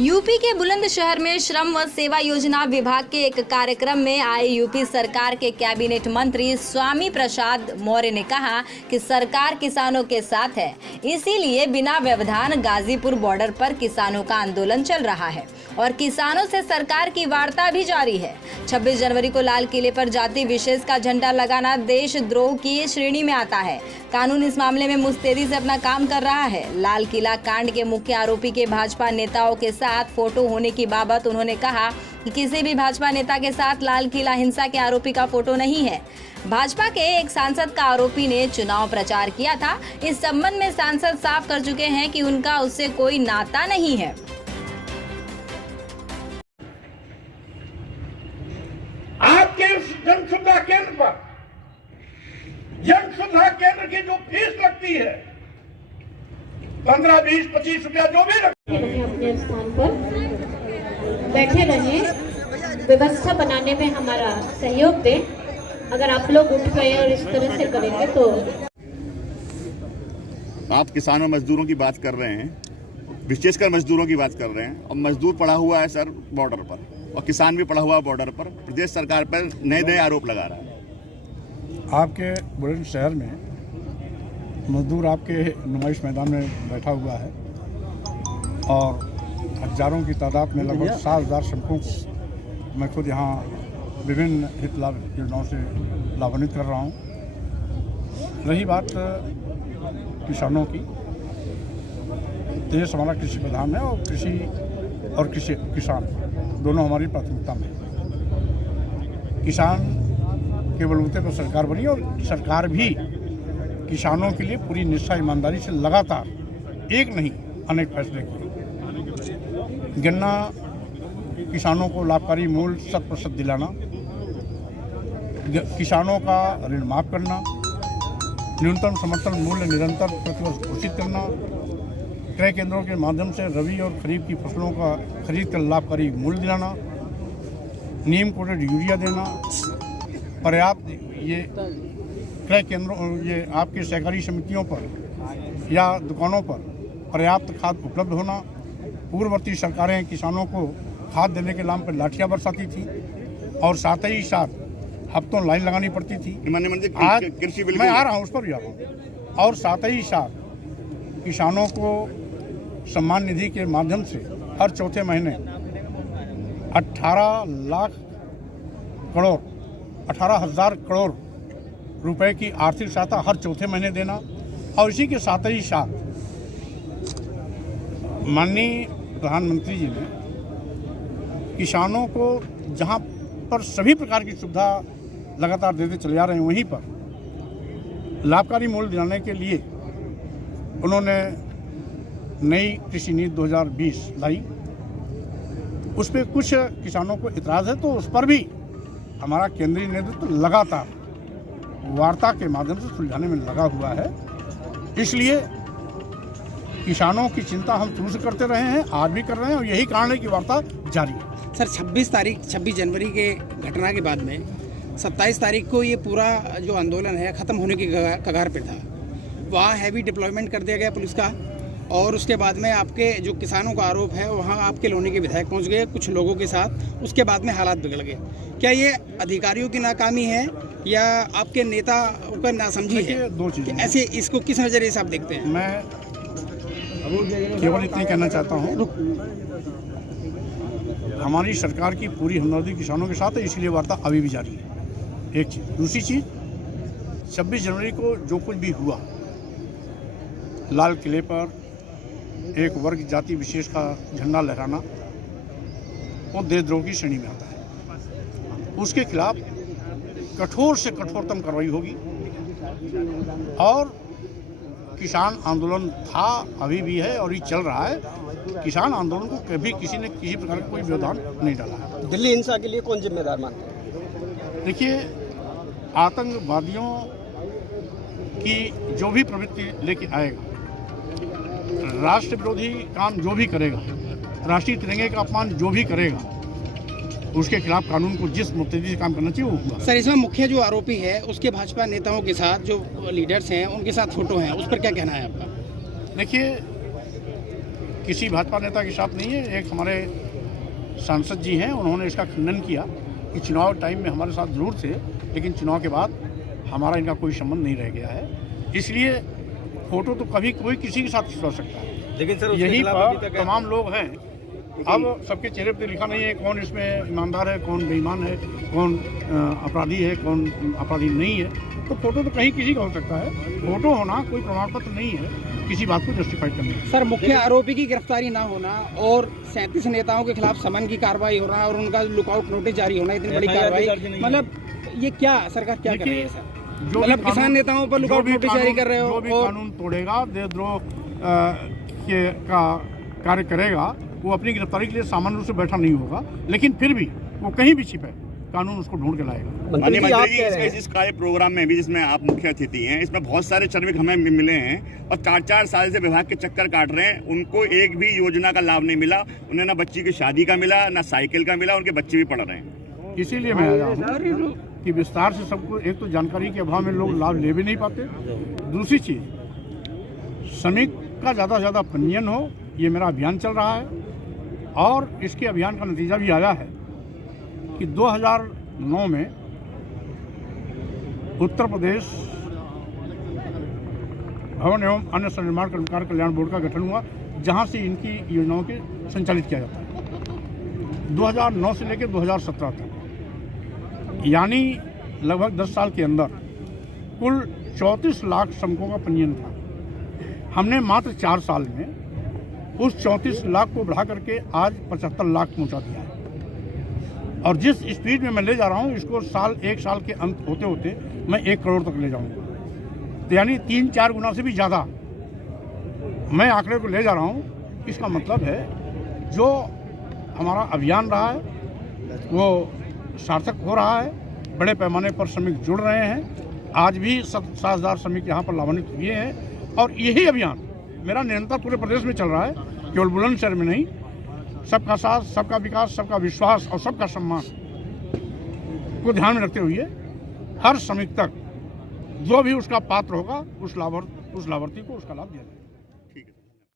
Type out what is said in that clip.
UP के बुलंदशहर में श्रम व सेवा योजना विभाग के एक कार्यक्रम में आए यूपी सरकार के कैबिनेट मंत्री स्वामी प्रसाद मौर्य ने कहा कि सरकार किसानों के साथ है, इसीलिए बिना व्यवधान गाजीपुर बॉर्डर पर किसानों का आंदोलन चल रहा है और किसानों से सरकार की वार्ता भी जारी है। 26 जनवरी को लाल किले पर जाति विशेष का झंडा लगाना देशद्रोह की श्रेणी में आता है। कानून इस मामले में मुस्तैदी से अपना काम कर रहा है। लाल किला कांड के मुख्य आरोपी के भाजपा नेताओं के साथ फोटो होने की बाबत उन्होंने कहा कि किसी भी भाजपा नेता के साथ लाल किला हिंसा के आरोपी का फोटो नहीं है। भाजपा के एक सांसद का आरोपी ने चुनाव प्रचार किया था। इस संबंध में सांसद साफ कर चुके हैं कि उनका उससे कोई नाता नहीं है। आपके जन सुविधा केंद्र पर जन सुविधा केंद्र की जो फीस लगती है 15, 20, 25 रुपया जो भी अपने स्थान पर बैठे रहे, व्यवस्था बनाने में हमारा सहयोग दें। अगर आप लोग उठ गए और इस तरह से करेंगे तो आप किसानों मजदूरों की बात कर रहे हैं, विशेषकर मजदूरों की बात कर रहे हैं। और मजदूर पड़ा हुआ है सर बॉर्डर पर और किसान भी पड़ा हुआ है बॉर्डर पर। प्रदेश सरकार पर नए आरोप लगा रहा है। आपके बुलंदशहर में मजदूर आपके नुमाइश मैदान में बैठा हुआ है और हजारों की तादाद में लगभग 7,000 श्रमिकों को मैं खुद यहाँ विभिन्न हित लाभ योजनाओं से लाभान्वित कर रहा हूँ। रही बात किसानों की, देश हमारा कृषि प्रधान है और कृषि और किसान दोनों हमारी प्राथमिकता में है। किसान के बलबूते पर सरकार बनी और सरकार भी किसानों के लिए पूरी निष्ठा ईमानदारी से लगातार एक नहीं अनेक फैसले किए। गन्ना किसानों को लाभकारी मूल्य 100% दिलाना, किसानों का ऋण माफ करना, न्यूनतम समर्थन मूल्य निरंतर प्रतिवर्ष घोषित करना, क्रय केंद्रों के माध्यम से रबी और खरीफ की फसलों का खरीद कर लाभकारी मूल्य दिलाना, नीम कोटेड यूरिया देना, पर्याप्त ये क्रय केंद्रों ये आपके सहकारी समितियों पर या दुकानों पर पर्याप्त खाद उपलब्ध होना। पूर्ववर्ती सरकारें किसानों को खाद देने के नाम पर लाठियां बरसाती थी और साथ ही साथ हफ्तों लाइन लगानी पड़ती थी। आज कृषि बिल मैं आ रहा हूँ, उस पर भी आ रहा हूँ। और साथ ही साथ किसानों को सम्मान निधि के माध्यम से हर चौथे महीने 18,000 करोड़ रुपए की आर्थिक सहायता हर चौथे महीने देना। और इसी के साथ ही साथ माननीय प्रधानमंत्री जी ने किसानों को जहां पर सभी प्रकार की सुविधा लगातार देते चले जा रहे हैं, वहीं पर लाभकारी मूल्य दिलाने के लिए उन्होंने नई कृषि नीति 2020 लाई। उस पर कुछ किसानों को इतराज़ है, तो उस पर भी हमारा केंद्रीय नेतृत्व लगातार वार्ता के माध्यम से सुलझाने में लगा हुआ है। इसलिए किसानों की चिंता हम शुरू से करते रहे हैं, आज भी कर रहे हैं और यही कारण है कि वार्ता जारी है। सर 26 जनवरी के घटना के बाद में 27 तारीख को ये पूरा जो आंदोलन है ख़त्म होने की कगार पे था। वहाँ हैवी डिप्लॉयमेंट कर दिया गया पुलिस का और उसके बाद में आपके जो किसानों का आरोप है वहाँ आपके लोनी के विधायक पहुँच गए कुछ लोगों के साथ। उसके बाद में हालात बिगड़ गए। क्या ये अधिकारियों की नाकामी है या आपके नेता का नासमझी है? दो चीज़ें ऐसे इसको किस नज़रिए से आप देखते हैं? मैं केवल इतना ही कहना चाहता हूँ, हमारी सरकार की पूरी हमदर्दी किसानों के साथ है, इसलिए वार्ता अभी भी जारी है। एक चीज़। दूसरी चीज़, 26 जनवरी को जो कुछ भी हुआ लाल किले पर एक वर्ग जाति विशेष का झंडा लहराना, वो देशद्रोह की श्रेणी में आता है। उसके खिलाफ कठोर से कठोरतम कार्रवाई होगी। और किसान आंदोलन था, अभी भी है और ये चल रहा है। किसान आंदोलन को कभी किसी ने किसी प्रकार का कोई व्यवधान नहीं डाला है। दिल्ली हिंसा के लिए कौन जिम्मेदार मानते हैं? देखिए, आतंकवादियों की जो भी प्रवृत्ति लेके आएगा, राष्ट्र विरोधी काम जो भी करेगा, राष्ट्रीय तिरंगे का अपमान जो भी करेगा, उसके खिलाफ कानून को जिस मुस्तैदी से काम करना चाहिए वो होगा। सर इसमें मुख्य जो आरोपी है उसके भाजपा नेताओं के साथ जो लीडर्स हैं उनके साथ फोटो हैं, उस पर क्या कहना है आपका? देखिए, किसी भाजपा नेता के साथ नहीं है। एक हमारे सांसद जी हैं, उन्होंने इसका खंडन किया कि चुनाव टाइम में हमारे साथ जरूर थे, लेकिन चुनाव के बाद हमारा इनका कोई संबंध नहीं रह गया है। इसलिए फोटो तो कभी कोई किसी के साथ खिंचवा सकता है, लेकिन सर यही पर तमाम लोग हैं। अब सबके चेहरे पे लिखा नहीं है कौन इसमें ईमानदार है, कौन बेईमान है, कौन अपराधी है, कौन अपराधी नहीं है। तो फोटो तो कहीं किसी का हो सकता है। फोटो होना कोई प्रमाण पत्र नहीं है किसी बात को जस्टिफाई करने का। सर, मुख्य आरोपी की गिरफ्तारी ना होना और 37 नेताओं के खिलाफ समन की कार्रवाई हो रहा और उनका लुकआउट नोटिस जारी होना, इतनी बड़ी कार्रवाई, मतलब ये क्या सरकार क्या कर रही है सर? जो मतलब किसान नेताओं पर लुकआउट नोटिस जारी कर रहे हो, जो भी कानून तोड़ेगा, देशद्रोह का कार्य करेगा, वो अपनी गिरफ्तारी के लिए सामान्य रूप से बैठा नहीं होगा, लेकिन फिर भी वो कहीं भी छिपे कानून उसको ढूंढ के लाएगा। माननीय मंत्री जी, इस कार्य प्रोग्राम में भी जिसमें आप मुख्य अतिथि हैं, इसमें बहुत सारे श्रमिक हमें मिले हैं और 4-4 साल से विभाग के चक्कर काट रहे हैं। उनको एक भी योजना का लाभ नहीं मिला। उन्हें ना बच्ची की शादी का मिला, ना साइकिल का मिला। उनके बच्चे भी पढ़ रहे हैं। इसीलिए मैं आया हूँ कि विस्तार से सबको, एक तो जानकारी के अभाव में लोग लाभ ले भी नहीं पाते, दूसरी चीज श्रमिक का ज़्यादा से ज़्यादा पंजीयन हो। ये मेरा अभियान चल रहा है और इसके अभियान का नतीजा भी आया है कि 2009 में उत्तर प्रदेश भवन एवं अन्य निर्माण कर्मकार कल्याण बोर्ड का गठन हुआ, जहां से इनकी योजनाओं के संचालित किया जाता है। 2009 से लेकर 2017 तक, यानी लगभग 10 साल के अंदर कुल 34 लाख श्रमिकों का पंजीयन था। हमने मात्र 4 साल में उस 34 लाख को बढ़ा करके आज 75 लाख पहुंचा दिया है। और जिस स्पीड में मैं ले जा रहा हूं, इसको एक साल के अंत होते होते मैं 1 करोड़ तक ले जाऊंगा। तो यानी 3-4 गुना से भी ज़्यादा मैं आंकड़े को ले जा रहा हूं। इसका मतलब है जो हमारा अभियान रहा है वो सार्थक हो रहा है। बड़े पैमाने पर श्रमिक जुड़ रहे हैं। आज भी 7,000 श्रमिक यहाँ पर लाभान्वित हुए हैं और यही अभियान मेरा निरंतर पूरे प्रदेश में चल रहा है, केवल बुलंदशहर में नहीं। सबका साथ, सबका विकास, सबका विश्वास और सबका सम्मान को ध्यान में रखते हुए हर श्रमिक तक जो भी उसका पात्र होगा उस लाभार्थी को उसका लाभ दिया जाए।